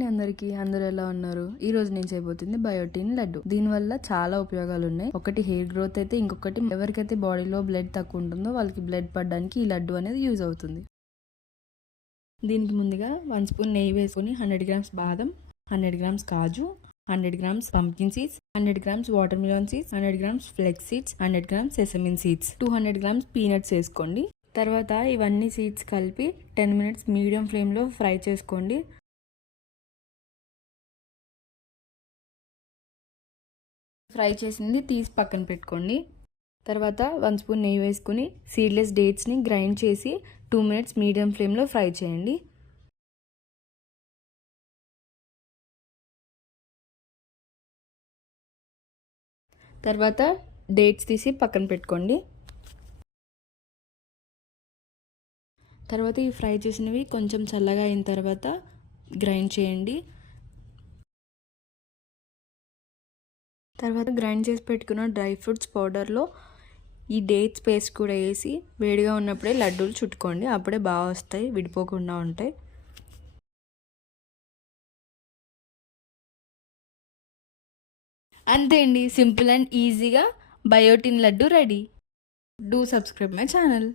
అండి అందరికి, అందరూ ఎలా ఉన్నారు? ఈ రోజు నేను చేయబోతుంది బయోటిన్ లడ్డు. దీనివల్ల చాలా ఉపయోగాలు ఉన్నాయి. ఒకటి హెయిర్ గ్రోత్ అయితే, ఇంకొకటి ఎవరికైతే బాడీలో బ్లడ్ తక్కువ ఉంటుందో వాళ్ళకి బ్లడ్ పడడానికి ఈ లడ్డు అనేది యూజ్ అవుతుంది. దీనికి ముందుగా 1 స్పూన్ నెయ్యి వేసుకుని 100 గ్రామ్స్ బాదం, 100 గ్రామ్స్ కాజు, 100 grams pumpkin seeds, 100 grams water melon seeds, 100 grams flex seeds, 100 grams sesamin seeds, 200 grams peanuts వేసుకోండి. తర్వాత ఇవన్నీ సీడ్స్ కలిపి 10 మినిట్స్ మీడియం ఫ్లేమ్లో ఫ్రై చేసుకోండి. ఫ్రై చేసింది తీసి పక్కన పెట్టుకోండి. తర్వాత 1 స్పూన్ నెయ్యి వేసుకుని సీడ్లెస్ డేట్స్ని గ్రైండ్ చేసి 2 మినిట్స్ మీడియం ఫ్లేమ్లో ఫ్రై చేయండి. తర్వాత డేట్స్ తీసి పక్కన పెట్టుకోండి. తర్వాత ఈ ఫ్రై చేసినవి కొంచెం చల్లగా అయిన తర్వాత గ్రైండ్ చేయండి. తర్వాత గ్రైండ్ చేసి పెట్టుకున్న డ్రై ఫ్రూట్స్ పౌడర్లో ఈ డేట్స్ పేస్ట్ కూడా వేసి వేడిగా ఉన్నప్పుడే లడ్డూలు చుట్టుకోండి. అప్పుడే బాగా వస్తాయి, విడిపోకుండా ఉంటాయి. అంతే అండి, సింపుల్ అండ్ ఈజీగా biotin laddu ready. Do subscribe my channel.